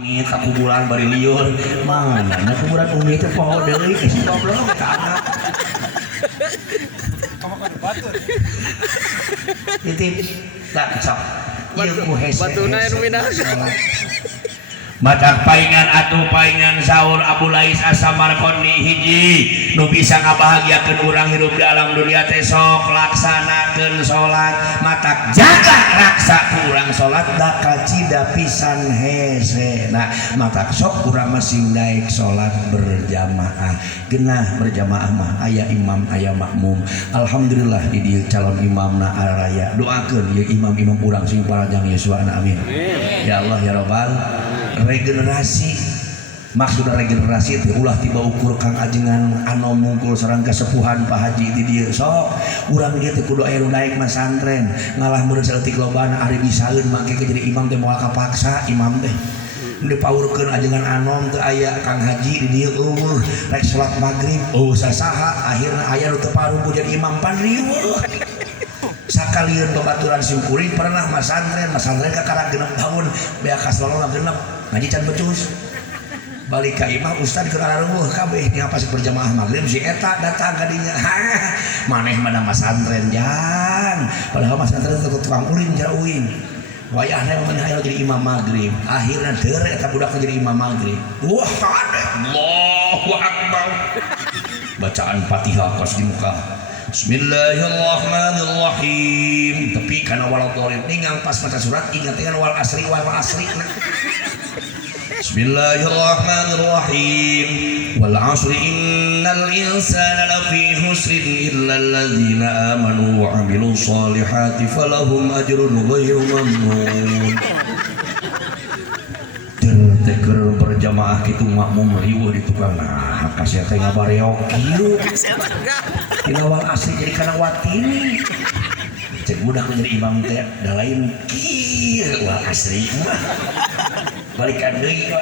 Ini kuburan bari liur mana na kuburan umi teh poho deui geus goblok ka anak. Titip tak sok. Ieu ku hese. Batuna anu minah. Matak paingan atuh paingan Saur Abu Lais As-Samarqandi hiji nu bisa ngabahagiakeun urang hirup di alam dunia teh sok laksanakeun salat matak jaga raksa ku urang salat da kacida pisan hese. Nah matak sok urang masing daek salat berjamaah geunah berjamaah mah aya imam aya makmum. Alhamdulillah di dieu calon imamna araya doakeun ieu imam-imam urang sing parajang Yesuana amin. Ya Allah ya Rabbal regenerasi. Maksud regenerasi teh ulah tiba ukur Kang Ajengan anu mungkul sareng kasepuhan Pak Haji di dieu sok urang dieu teh kudu aya nu naik masantren ngalah meureun saeutik lobana ari bisaeun make ke jadi imam teh moal kapaksa imam teh dipaurkeun ajengan anom teu aya Kang Haji di dieu rek salat magrib sasaha akhirna aya nu teu paruh jadi imam pan riweuh sakalian babaturan simkuring pernah masantren kakara 6 tahun bea kasolona genep ngaji can becus balik ka imam ustad keur araruh kabeh nya pas berjamaah magrib si eta datang ka dinya maneh mah masantren jang padahal masantren teh tukang ulin jara uing wayahna mun hayang jadi imam magrib akhirna deure eta budak jadi imam magrib wah Allahu akbar bacaan Fatihah pas di muka Bismillahirrahmanirrahim tapi kana wal dhalin ningang pas maca surat ingat dengan wal asri Bismillahirrahmanirrahim wal asri innal insana lafi husrin illa alladzina amanu wa amilus solihati falahum ajrun ghairu mamnun. Teker berjamaah kitu makmum riweuh di tukang nah kasih teh ngabareok kieu tina wal asri jadi kana watini cek budak jadi imam teh da lain kieu wal asri mah balikan deui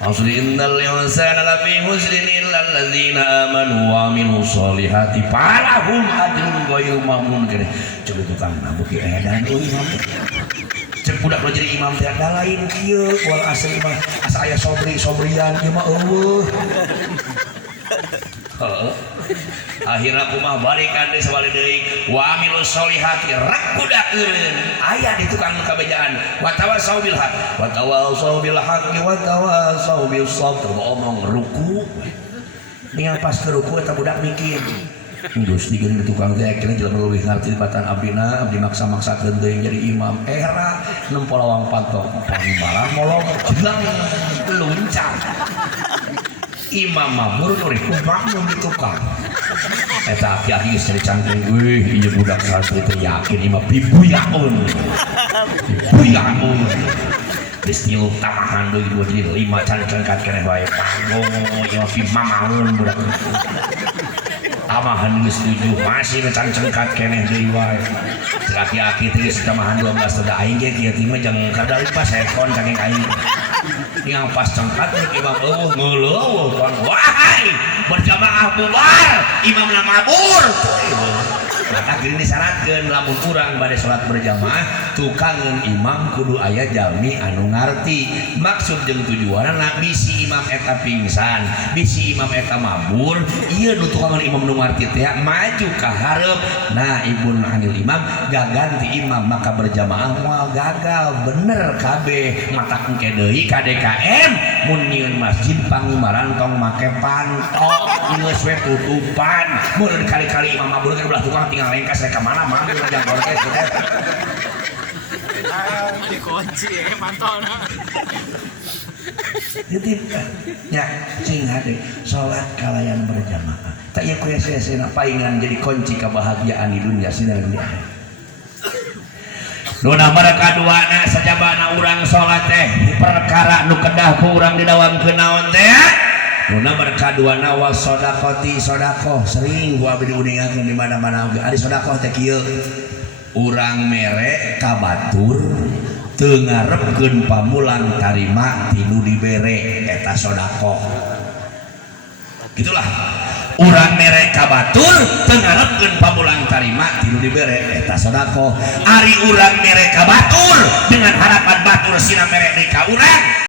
asri innal insana lafi husrin illa alladzina amanu wa amilus solihati falahum ajrun ghairu mamnun kene cek tukang nah beuki edan euy imam cek budak lo jadi imam teh da lain kieu wal asri mah asa aya sobrian ieu mah eueuh akhirna kumaha balikan deui sabali deui wa amilus solihati rek budakeun aya di tukang kabejaan wa tawasau bil haq wa tawasau bil haqqi wa tawasau bis sabr omong ruku ningal pas ke ruku eta budak mikir Terus digeuning tukang teh akhirna jelema leuwih ngarti batan abdina abdi maksa-maksakeun teuing jadi imam era nempo lawang pantok pangimbalan molong jelang luncar imam mabur nu rek makmum di tukang eta aki-aki geus cangkeng weuh ieu budak santri teh yakin imam bibuyaeun Destilu tamahan deui dua jadi 5 can-can keneh wae panggung ieu mamaeun budak tamahan geus 7 masih cangcengkat keneh deui wae aki-aki teh geus tamahan 12 teh aing ge kieu teh mah jeung kadari pas ekon cangeng aing yang pas cengkat imam eueuh ngeuleuh pan wahai berjamaah bubar imamna mabur maka gini disyaratkeun lamun urang bade salat berjamaah tukangeun imam kudu aya jalmi anu ngarti maksud jeung tujuanna bisi imam eta pingsan bisi imam eta mabur ieu nu tukangeun imam nu ngarti teh maju ka hareup nah ibun anil imam gaganti imam maka berjamaah moal gagal bener kabeh matak engke deui ka DKM mun nyieun masjid pangimaran tong make pantok geus we tutupan mun kali-kali imam mabur ke belah tukang tinggal lengkas rek ka mana mah jangan orkes dikunci mantona dititipkan ya cing hade salat kalayan berjamaah tak ieu ku sia-siana paingan jadi kunci kebahagiaan di dunia sidaran di akhirat. Nu nomor kaduana sajabana urang salat teh perkara nu kedah ku urang didawamkeun naon teh nu nomor kaduana wa sedaqati sedekah sering gua abdi uningakeun di mana-mana oge ari sedekah teh kieu urang mere ka batur teu ngarepkeun pamulang tarima tinu dibere eta sedekah gitulah urang mere ka batur teu ngarepkeun pamulang tarima tinu dibere eta sedekah ari urang mere ka batur dengan harapan batur sina mere ka urang